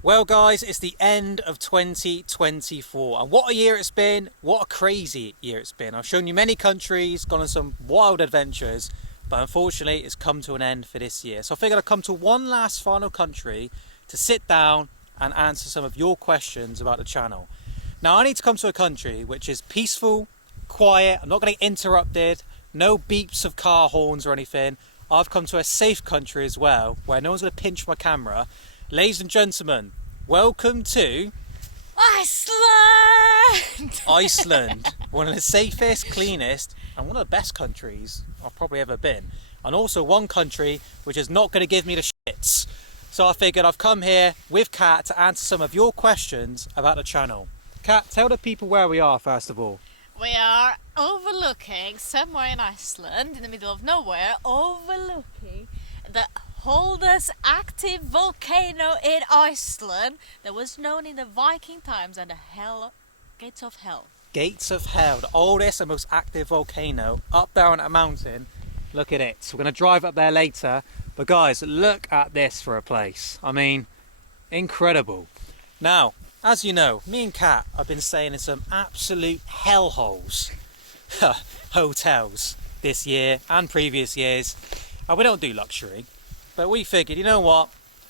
Well guys, it's the end of 2024 and what a year it's been, what a crazy year it's been. I've shown you many countries, gone on some wild adventures, but unfortunately it's come to an end for this year. So I figured I'd come to one last final country to sit down and answer some of your questions about the channel. Now I need to come to a country which is peaceful, quiet, I'm not going to get interrupted, no beeps of car horns or anything. I've come to a safe country as well, where no one's going to pinch my camera. Ladies and gentlemen, welcome to Iceland! Iceland, one of the safest, cleanest, and one of the best countries I've probably ever been. And also one country which is not going to give me the shits. So I figured I've come here with Kat to answer some of your questions about the channel. Kat, tell the people where we are first of all. We are overlooking somewhere in Iceland, in the middle of nowhere, overlooking the oldest active volcano in Iceland that was known in the Viking times and the Gates of Hell. Gates of Hell, the oldest and most active volcano up there on that mountain. Look at it. We're going to drive up there later. But guys, look at this for a place. I mean, incredible. Now, as you know, me and Kat have been staying in some absolute hellholes hotels this year and previous years. And we don't do luxury. But we figured, you know what?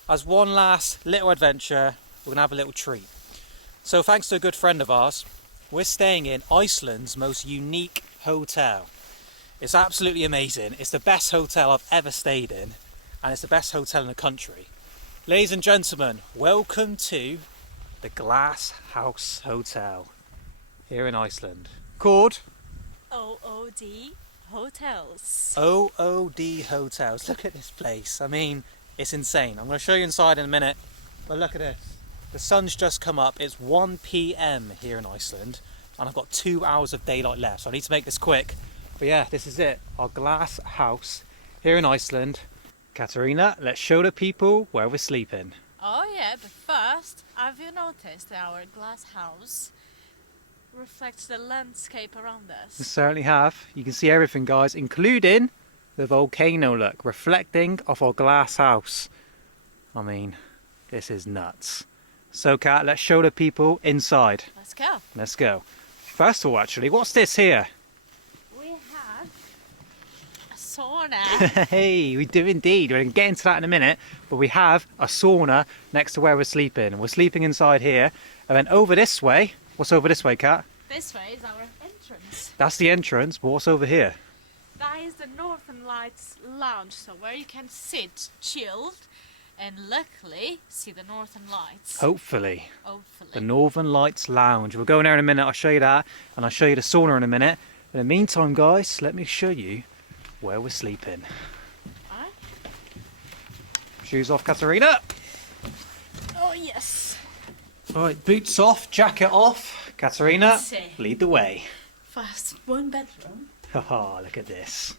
As one last little adventure, we're going to have a little treat. So thanks to a good friend of ours, we're staying in Iceland's most unique hotel. It's absolutely amazing. It's the best hotel I've ever stayed in. And it's the best hotel in the country. Ladies and gentlemen, welcome to the Glass House Hotel here in Iceland. Called OOD Hotels. OOD Hotels. Look at this place. I mean, it's insane. I'm going to show you inside in a minute. But look at this. The sun's just come up. It's 1 p.m. here in Iceland. And I've got 2 hours of daylight left. So I need to make this quick. But yeah, this is it. Our glass house here in Iceland. Katarina, let's show the people where we're sleeping. Oh yeah, but first, have you noticed our glass house reflects the landscape around us? We certainly have. You can see everything, guys, including the volcano look, reflecting off our glass house. I mean, this is nuts. So, Kat, let's show the people inside. Let's go. Let's go. First of all, actually, what's this here? We have a sauna. Hey, we do indeed. We're going to get into that in a minute. But we have a sauna next to where we're sleeping. We're sleeping inside here. And then over this way, what's over this way, Kat? This way is our entrance. That's the entrance, but what's over here? That is the Northern Lights Lounge, so where you can sit chilled and luckily see the Northern Lights. Hopefully. Hopefully. The Northern Lights Lounge. We'll go in there in a minute. I'll show you that. And I'll show you the sauna in a minute. In the meantime, guys, let me show you where we're sleeping. Alright. Shoes off, Katarina. Oh yes. Alright, boots off, jacket off. Katarina, Let's see. lead the way. First, one bedroom. Haha, look at this.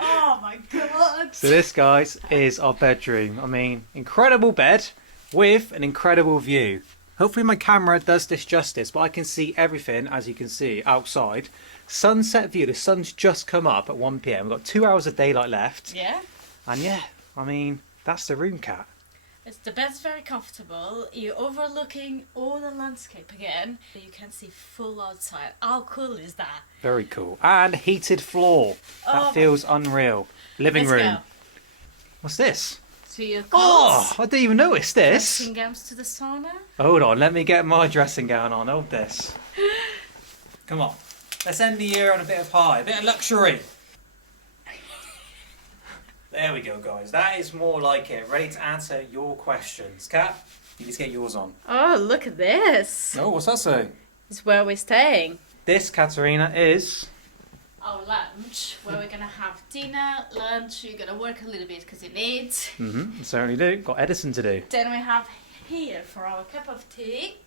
Oh my god. So this, guys, is our bedroom. I mean, incredible bed with an incredible view. Hopefully my camera does this justice, but I can see everything, as you can see, outside. Sunset view, the sun's just come up at 1 p.m. We've got 2 hours of daylight left. Yeah. And yeah, I mean, that's the room, Kat. It's the bed's very comfortable. You're overlooking all the landscape again. You can see full outside. How cool is that? Very cool. And heated floor. That feels unreal. Living Let's room. go. What's this? To your Oh, clothes. I didn't even notice this. Dressing gowns to the sauna. Hold on, let me get my dressing gown on. Hold this. Come on. Let's end the year on a bit of high, a bit of luxury. There we go, guys. That is more like it. Ready to answer your questions. Kat, you need to get yours on. Oh, look at this. Oh, what's that say? It's where we're staying. This, Katarina, is... Our lunch, where we're gonna have dinner, lunch. You're gonna work a little bit because you need. Mm-hmm, certainly do. Got Edison to do. Then we have here for our cup of tea.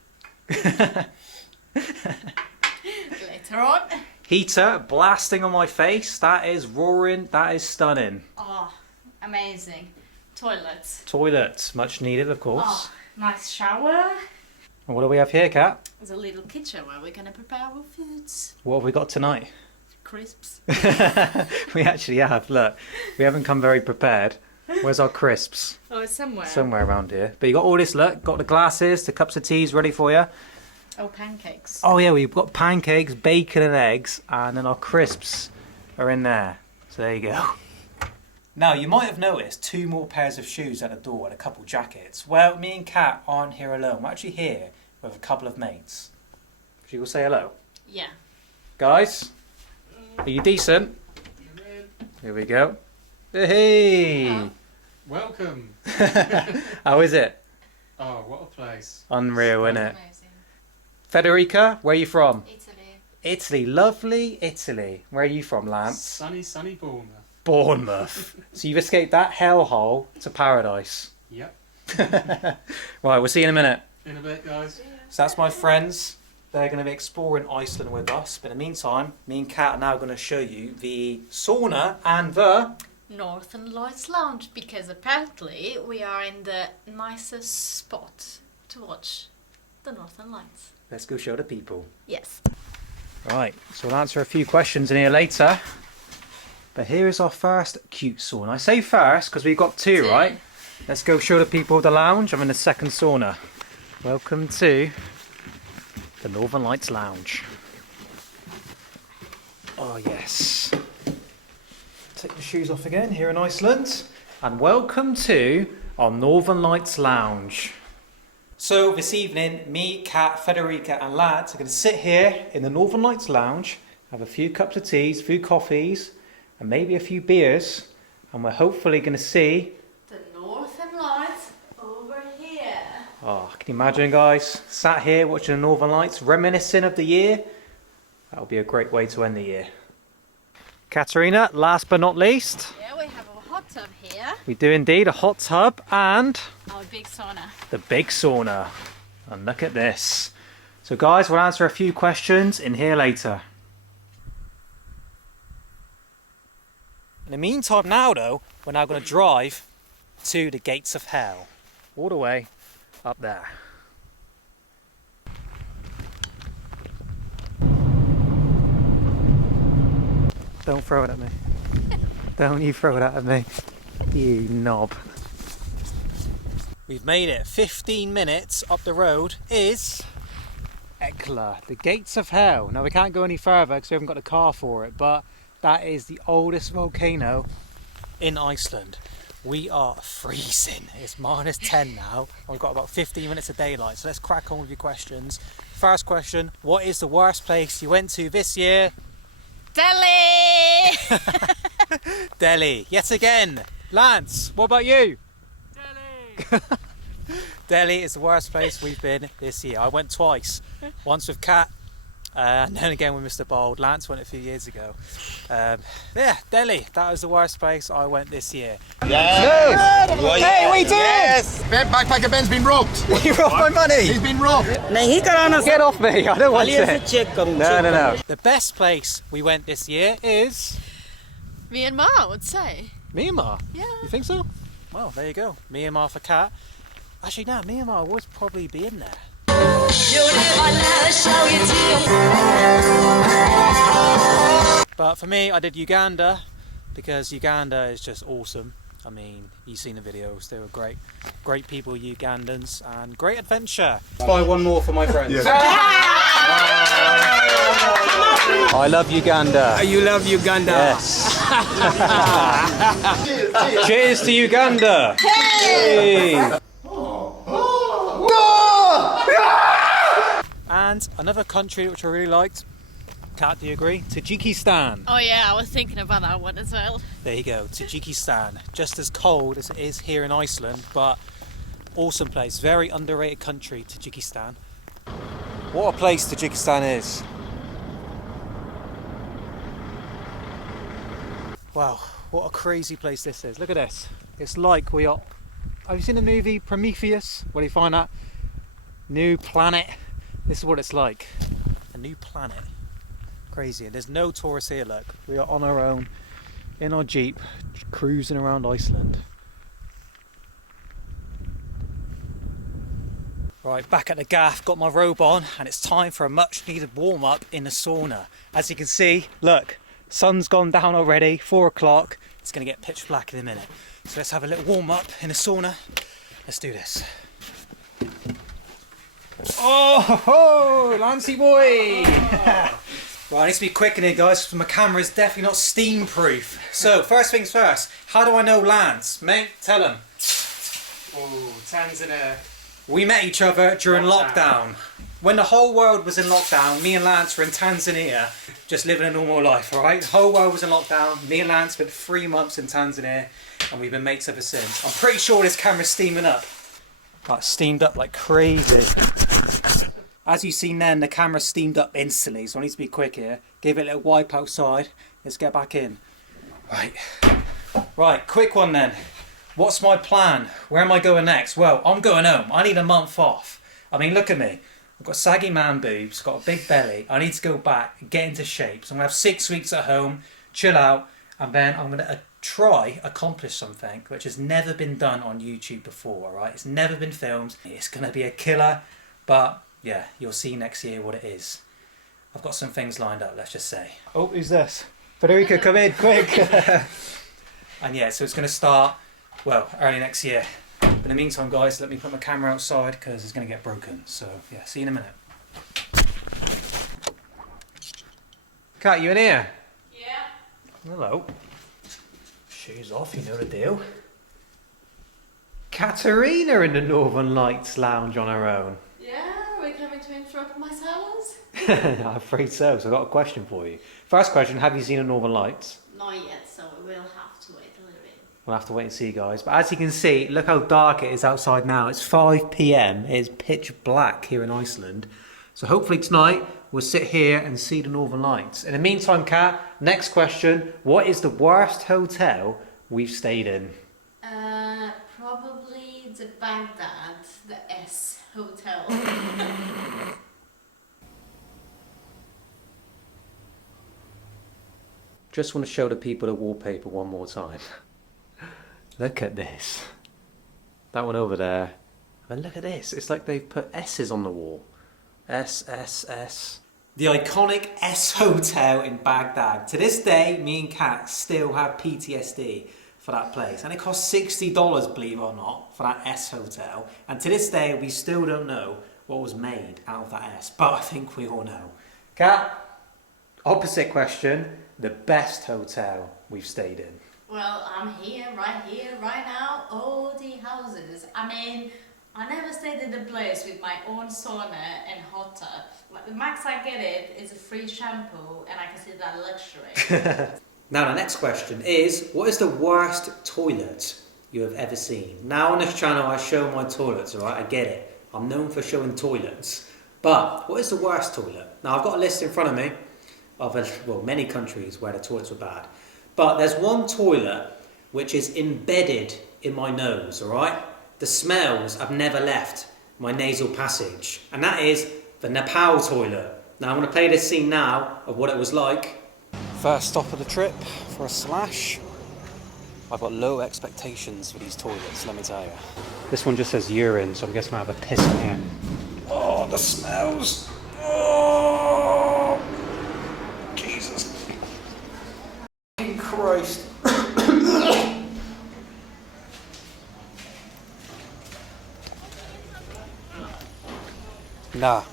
Later on. Heater blasting on my face. That is roaring. That is stunning. Oh, amazing. Toilet. Toilet, much needed, of course. Oh, nice shower. And what do we have here, Kat? There's a little kitchen where we're gonna prepare our foods. What have we got tonight? Crisps. We actually have. Look, we haven't come very prepared. Where's our crisps? Oh, it's somewhere. Somewhere around here. But you got all this, look, got the glasses, the cups of teas ready for you. Oh, pancakes. Oh yeah, we've got pancakes, bacon and eggs, and then our crisps are in there. So there you go. Now, you might have noticed 2 more pairs of shoes at the door and a couple jackets. Well, me and Kat aren't here alone. We're actually here with a couple of mates. Should we all say hello? Yeah. Guys, are you decent? Here we go. Hey! Oh. Welcome. How is it? Oh, what a place. Unreal, isn't it? Amazing. Federica, where are you from? Italy. Italy, lovely Italy. Where are you from, Lance? Sunny Bournemouth. Bournemouth. So you've escaped that hellhole to paradise. Yep. Right, we'll see you in a minute. In a bit, guys. So that's my friends. They're going to be exploring Iceland with us. But in the meantime, me and Kat are now going to show you the sauna and the... Northern Lights Lounge, because apparently we are in the nicest spot to watch the Northern Lights. Let's go show the people. Yes. Right, so we'll answer a few questions in here later. But here is our first cute sauna. I say first because we've got 2, right? Let's go show the people the lounge. I'm in the second sauna. Welcome to the Northern Lights Lounge. Oh yes. Take the shoes off again here in Iceland. And welcome to our Northern Lights Lounge. So this evening, me, Kat, Federica and Lance are going to sit here in the Northern Lights Lounge, have a few cups of teas, a few coffees, and maybe a few beers. And we're hopefully going to see... The Northern Lights over here. Oh, can you imagine, guys? Sat here watching the Northern Lights, reminiscing of the year. That'll be a great way to end the year. Katarina, last but not least, Yeah, we have a hot tub here. we do indeed a hot tub and Our big sauna. the big sauna. And look at this. So guys, we'll answer a few questions in here later. In the meantime now though, we're now going to drive to the gates of hell. All the way up there. Don't throw it at me. Don't you throw it at me. You knob. We've made it. 15 minutes up the road is Ekla, the gates of hell. Now we can't go any further because we haven't got a car for it, but that is the oldest volcano in Iceland. We are freezing. It's -10 now. We've got about 15 minutes of daylight, so let's crack on with your questions. First question, what is the worst place you went to this year? Delhi! Delhi, yet again. Lance, what about you? Delhi! Delhi is the worst place we've been this year. I went twice. Once with Kat, and then again with Mr. Bold. Lance went a few years ago. Yeah, Delhi, that was the worst place I went this year. Yes. No. Hey, we did! Yes. Backpacker Ben's been robbed. You robbed my money! He's been robbed. Get off me, I don't want it. No. No. The best place we went this year is Myanmar, I would say. Myanmar. Yeah. You think so? Well, there you go. Myanmar for Kat. Actually, no, Myanmar would probably be in there. But for me, I did Uganda because Uganda is just awesome. I mean, you've seen the videos, they were great. Great people, Ugandans, and great adventure. Buy one more for my friends. I love Uganda. You love Uganda. Yes. Cheers to Uganda. Hey. And another country which I really liked. Kat, do you agree? Tajikistan. Oh yeah, I was thinking about that one as well. There you go, Tajikistan. Just as cold as it is here in Iceland, but awesome place. Very underrated country, Tajikistan. What a place Tajikistan is. Wow, what a crazy place this is. Look at this. It's like we are... Have you seen the movie Prometheus? Where you find that new planet? This is what it's like. A new planet. Crazy. And there's no tourists here, look. We are on our own, in our Jeep, cruising around Iceland. Right, back at the gaff, got my robe on, and it's time for a much needed warm up in the sauna. As you can see, look, sun's gone down already, 4 o'clock. It's going to get pitch black in a minute. So let's have a little warm up in the sauna. Let's do this. Oh, ho, ho, Lancey boy! Right, I need to be quick in here, guys, because my camera is definitely not steam proof. So, first things first, how do I know Lance? Mate, tell him. Oh, Tanzania. We met each other during lockdown. When the whole world was in lockdown, me and Lance were in Tanzania, just living a normal life, alright? The whole world was in lockdown. Me and Lance spent 3 months in Tanzania, and we've been mates ever since. I'm pretty sure this camera's steaming up. Like, steamed up like crazy. As you've seen then, the camera steamed up instantly, so I need to be quick here. Give it a little wipe outside. Let's get back in. Right, quick one then. What's my plan? Where am I going next? Well, I'm going home. I need a month off. I mean, look at me. I've got saggy man boobs, got a big belly. I need to go back and get into shape. So I'm going to have 6 weeks at home, chill out, and then I'm going to accomplish something which has never been done on YouTube before, alright? It's never been filmed. It's going to be a killer, but yeah, you'll see next year what it is. I've got some things lined up, let's just say. Oh, who's this? Federica, come in, quick! And yeah, so it's going to start, well, early next year. But in the meantime, guys, let me put my camera outside because it's going to get broken. So yeah, see you in a minute. Kat, you in here? Yeah. Hello. Shoes off, you know the deal. Katarina in the Northern Lights lounge on her own. Yeah, are we coming to interrupt my salas? I'm afraid so, so I've got a question for you. First question, have you seen the Northern Lights? Not yet, so we will have to wait a little bit. We'll have to wait and see, guys. But as you can see, look how dark it is outside now. It's 5 PM. It's pitch black here in Iceland. So hopefully tonight we'll sit here and see the Northern Lights. In the meantime, Kat, next question. What is the worst hotel we've stayed in? Probably the Baghdad, the S Hotel. Just want to show the people the wallpaper one more time. Look at this. That one over there. And look at this. It's like they've put S's on the wall. S, S, S. The iconic S Hotel in Baghdad. To this day, me and Kat still have PTSD for that place. And it cost $60, believe it or not, for that S Hotel. And to this day, we still don't know what was made out of that S. But I think we all know. Kat, opposite question. The best hotel we've stayed in. Well, I'm here, right now. All the houses. I mean, I never stayed in a place with my own sauna and hot tub. Like, the max I get it is a free shampoo, and I consider that luxury. Now the next question is, what is the worst toilet you have ever seen? Now on this channel I show my toilets, alright, I get it. I'm known for showing toilets. But what is the worst toilet? Now I've got a list in front of me of many countries where the toilets were bad. But there's one toilet which is embedded in my nose, alright? The smells have never left my nasal passage. And that is the Nepal toilet. Now I'm going to play this scene now of what it was like. First stop of the trip for a slash. I've got low expectations for these toilets, let me tell you. This one just says urine, so I'm guessing I have a piss in here. Oh, the smells! Oh, Jesus. Christ. Nah,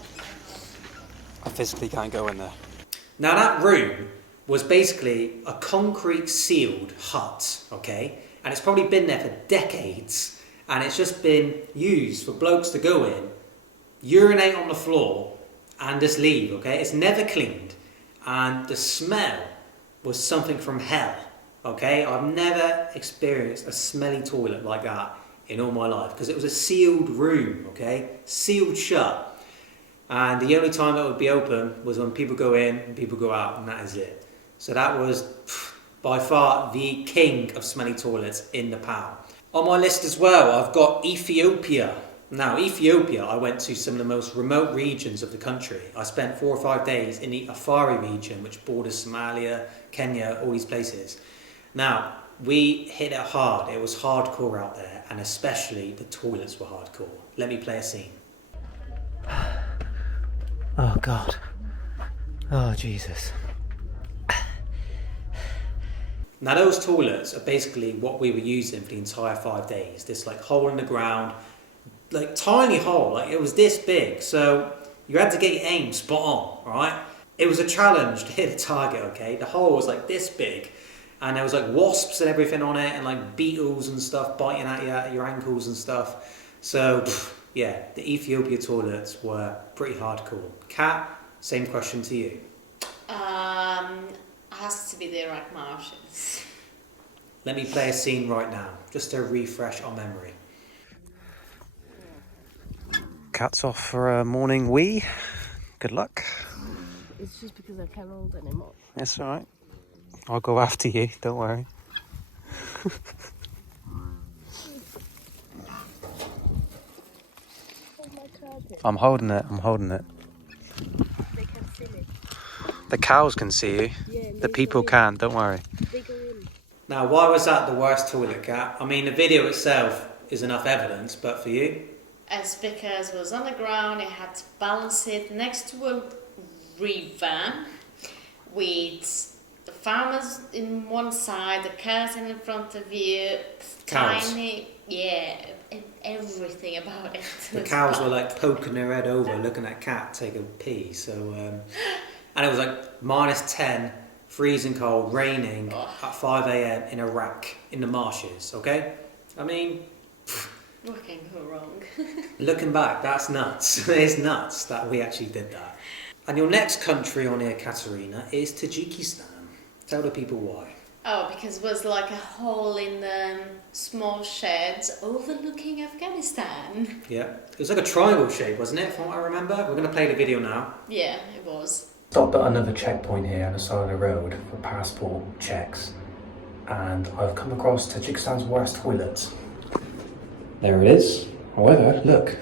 I physically can't go in there. Now that room was basically a concrete sealed hut, okay? And it's probably been there for decades, and it's just been used for blokes to go in, urinate on the floor, and just leave, okay? It's never cleaned, and the smell was something from hell, okay? I've never experienced a smelly toilet like that in all my life, because it was a sealed room, okay? Sealed shut. And the only time it would be open was when people go in and people go out, and that is it. So that was by far the king of smelly toilets in Nepal. On my list as well, I've got Ethiopia. Now, Ethiopia, I went to some of the most remote regions of the country. I spent 4 or 5 days in the Afari region, which borders Somalia, Kenya, all these places. Now, we hit it hard. It was hardcore out there, and especially the toilets were hardcore. Let me play a scene. Oh, God. Oh, Jesus. Now those toilets are basically what we were using for the entire 5 days. This like hole in the ground, like tiny hole, like it was this big. So you had to get your aim spot on, right? It was a challenge to hit a target, okay? The hole was like this big, and there was like wasps and everything on it, and like beetles and stuff biting at you at your ankles and stuff. So yeah, the Ethiopia toilets were pretty hardcore. Kat, same question to you. Has to be the Iraq marshes. Let me play a scene right now, just to refresh our memory. Kat's off for a morning wee. Good luck. It's just because I can't hold anymore. That's alright. I'll go after you, don't worry. I'm holding it. They can see me. The cows can see you. Yeah, The people can, don't worry. they go in. Now, why was that the worst toilet, Kat? I mean, the video itself is enough evidence, but for you? It's because it was on the ground, it had to balance it next to a river with the farmers in one side, the cows in front of you, Cows. tiny, yeah, everything about it. The cows were like poking their head over, looking at Kat take a pee. So, and it was like -10, freezing cold, raining at 5 a.m. in Iraq, in the marshes. Okay, I mean, What can go wrong? looking back, that's nuts. It's nuts that we actually did that. And your next country on here, Katarina, is Tajikistan. Tell the people why. Oh, because it was like a hole in the small sheds overlooking Afghanistan. Yeah, it was like a triangle shape, wasn't it? From what I remember. We're going to play the video now. Yeah, it was. Stopped at another checkpoint here on the side of the road for passport checks, and I've come across Tajikistan's worst toilet. There it is. However, look,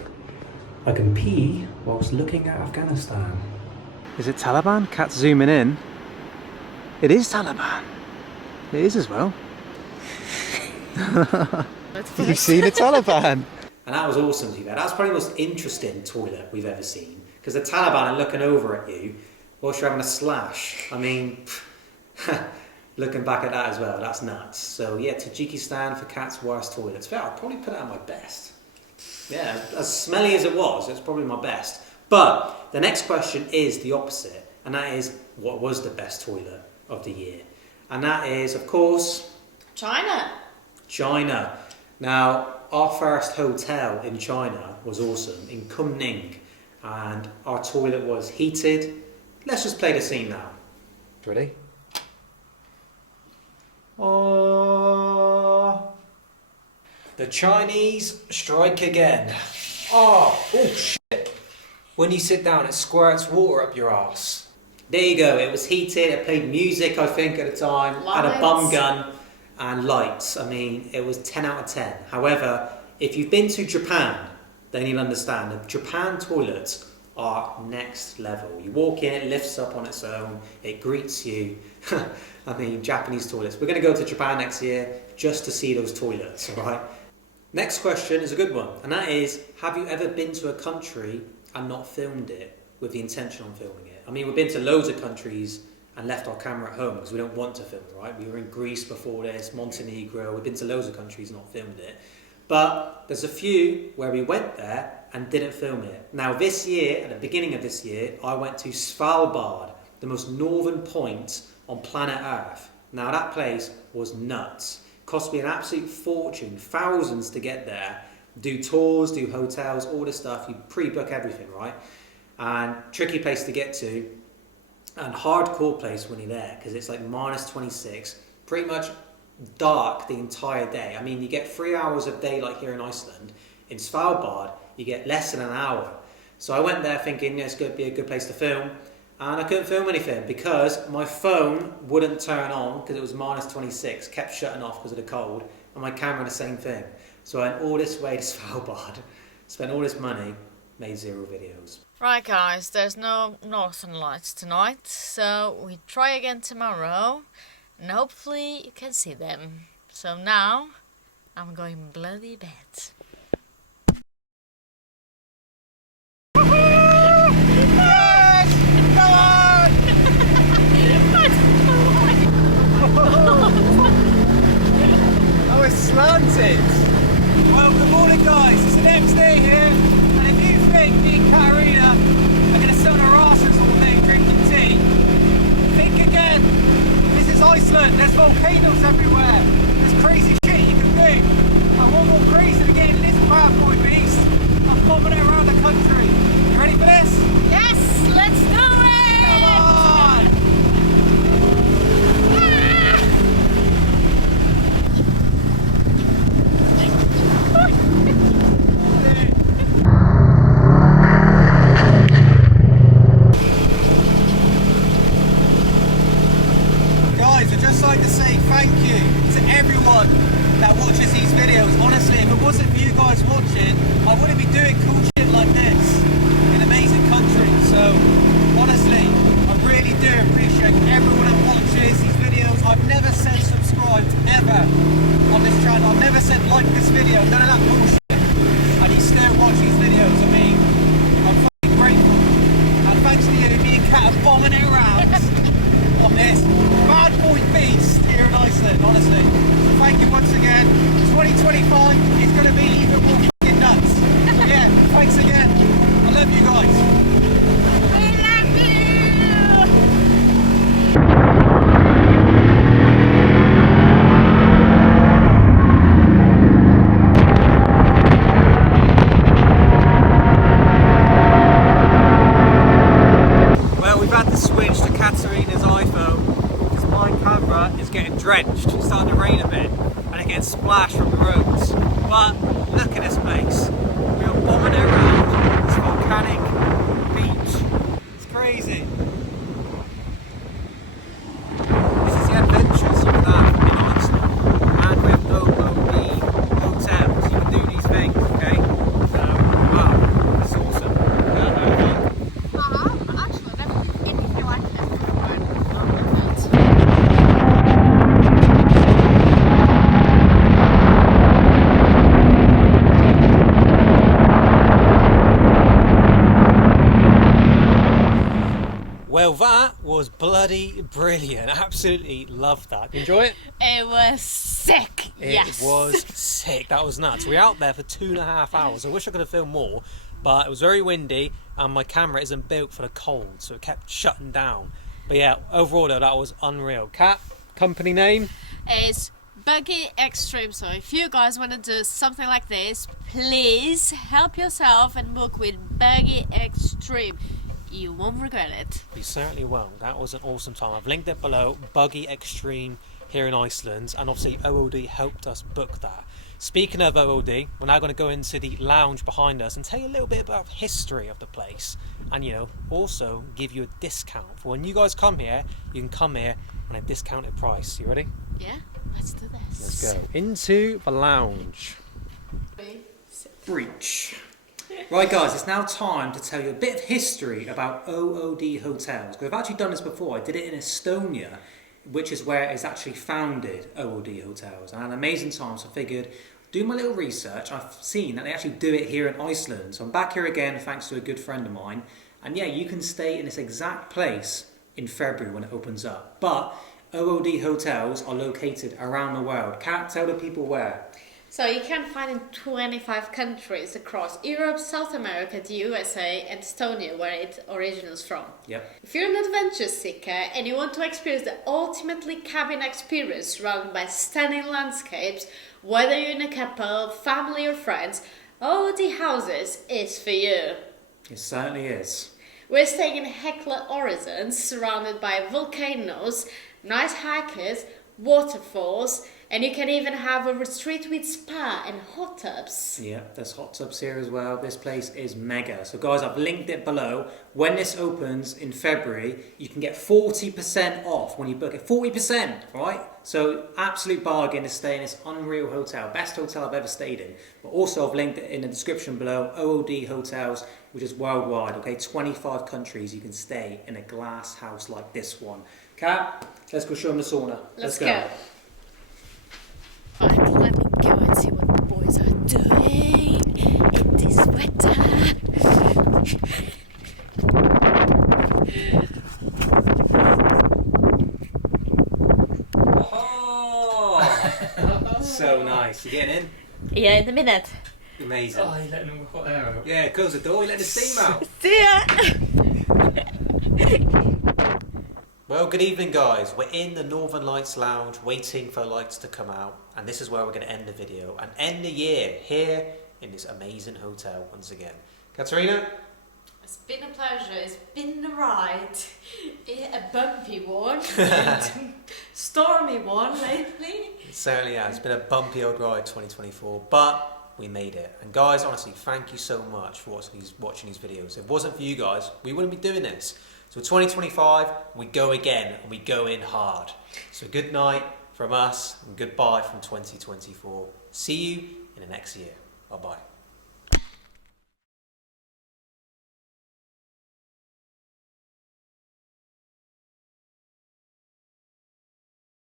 I can pee whilst looking at Afghanistan. Is it Taliban? Cat's zooming in. It is Taliban. It is as well. You've seen a Taliban. And that was awesome to you. That was probably the most interesting toilet we've ever seen. Because the Taliban are looking over at you whilst you're having a slash. I mean, looking back at that as well, that's nuts. So yeah, Tajikistan for Cat's worst toilets. Well, I'd probably put it at my best. Yeah, as smelly as it was, it's probably my best. But the next question is the opposite. And that is, what was the best toilet of the year? And that is, of course, China. China. Now, our first hotel in China was awesome, in Kunming, and our toilet was heated. Let's just play the scene now. Ready? Oh, the Chinese strike again. Oh shit. When you sit down, it squirts water up your arse. There you go, it was heated, it played music, I think, at the time, had a bum gun and lights. I mean, it was 10 out of 10. However, if you've been to Japan, then you'll understand that Japan toilets are next level. You walk in, it lifts up on its own, it greets you. I mean, Japanese toilets. We're going to go to Japan next year just to see those toilets, alright? Next question is a good one, and that is, have you ever been to a country and not filmed it with the intention on filming it? I mean, we've been to loads of countries and left our camera at home because we don't want to film it, right? We were in Greece before this, Montenegro, we've been to loads of countries and not filmed it. But there's a few where we went there and didn't film it. Now this year, at the beginning of this year, I went to Svalbard, the most northern point on planet Earth. Now that place was nuts. Cost me an absolute fortune, thousands to get there. Do tours, do hotels, all this stuff. You pre-book everything, right? And tricky place to get to, and hardcore place when you're there, because it's like -26, pretty much dark the entire day. I mean, you get 3 hours of daylight here in Iceland. In Svalbard, you get less than an hour. So I went there thinking it's going to be a good place to film, and I couldn't film anything because my phone wouldn't turn on because it was -26, kept shutting off because of the cold, and my camera the same thing. So I went all this way to Svalbard, spent all this money, made 0 videos. Right guys, there's no Northern Lights tonight, so we try again tomorrow, and hopefully you can see them. So now, I'm going bloody bed. Come on! Mountains. Well, good morning guys, it's the next day here, and if you think me and Katarina are going to sit on our asses all day drinking tea, think again. This is Iceland, there's volcanoes everywhere, there's crazy shit you can do. And one more crazy to get in this bad boy beast, I'm bombing it around the country. You ready for this? Yes, let's do it! Come on! Guys, I'd just like to say thank you to everyone that watches these videos. Honestly, if it wasn't for you guys watching, I wouldn't be doing cool shit like this in amazing countries. So, honestly, I really do appreciate everyone that watches these videos. I've never said subscribed ever on this channel. I've never said like this video, none of that bullshit. And you still watch these videos. I mean, I'm fucking grateful. And thanks to you, me and Kat are bombing it around on this bad boy beast here in Iceland, honestly. So thank you once again. 2025 is going to be even more fucking nuts. So yeah, thanks again. I love you guys. We love you! Well, we've had to switch to Katarina's iPhone because my camera is getting drenched. It's starting to rain a bit and it gets splashed from the roads. But look at this place. We are bombing it around this volcanic beach. It's crazy. This is the adventures you can have in Iceland. And with OOD hotels, you can do these things, okay? So, wow, it's awesome. Actually, I never did anything like that before. Well, that was bloody brilliant. Absolutely loved that. Enjoy it? It was sick. Yes. It was sick. That was nuts. We were out there for 2.5 hours. I wish I could have filmed more, but it was very windy and my camera isn't built for the cold, so it kept shutting down. But yeah, overall though, that was unreal. Kat, company name? It's Buggy Extreme. So if you guys want to do something like this, please help yourself and book with Buggy Extreme. You won't regret it. We certainly won't. That was an awesome time. I've linked it below. Buggy Extreme here in Iceland, and obviously OOD helped us book that. Speaking of OOD, we're now going to go into the lounge behind us and tell you a little bit about the history of the place, and you know, also give you a discount for when you guys come here. You can come here on a discounted price. You ready? Yeah, let's do this. Let's go into the lounge. Breach. Right guys, it's now time to tell you a bit of history about OOD hotels. Because I've actually done this before. I did it in Estonia, which is where it's actually founded, OOD hotels. And I had an amazing time, so I figured, do my little research. I've seen that they actually do it here in Iceland. So I'm back here again thanks to a good friend of mine. And yeah, you can stay in this exact place in February when it opens up. But OOD hotels are located around the world. Kat, tell the people where. So you can find in 25 countries across Europe, South America, the USA and Estonia, where it originates from. Yep. If you're an adventure seeker and you want to experience the ultimately cabin experience surrounded by stunning landscapes, whether you're in a couple, family or friends, OOD Houses is for you. It certainly is. We're staying in Hekla Horizons, surrounded by volcanoes, nice hikers, waterfalls, and you can even have a retreat with spa and hot tubs. Yeah, there's hot tubs here as well. This place is mega. So guys, I've linked it below. When this opens in February, you can get 40% off when you book it. 40%, right? So absolute bargain to stay in this unreal hotel. Best hotel I've ever stayed in. But also I've linked it in the description below. OOD Hotels, which is worldwide. Okay, 25 countries you can stay in a glass house like this one. Kat, let's go show them the sauna. Let's go. Right, let me go and see what the boys are doing in this weather. Oh! So nice. You getting in? Yeah, in a minute. Amazing. Oh, you're letting them hot air out. Yeah, close the door. You let the steam out. See ya! Well, good evening, guys. We're in the Northern Lights Lounge waiting for lights to come out, and this is where we're going to end the video and end the year here in this amazing hotel once again. Katarina? It's been a pleasure. It's been a ride. A bumpy one. And stormy one lately. It certainly has. It's been a bumpy old ride 2024, but we made it. And guys, honestly, thank you so much for watching these videos. If it wasn't for you guys, we wouldn't be doing this. So 2025, we go again and we go in hard. So good night from us and goodbye from 2024. See you in the next year. Bye-bye.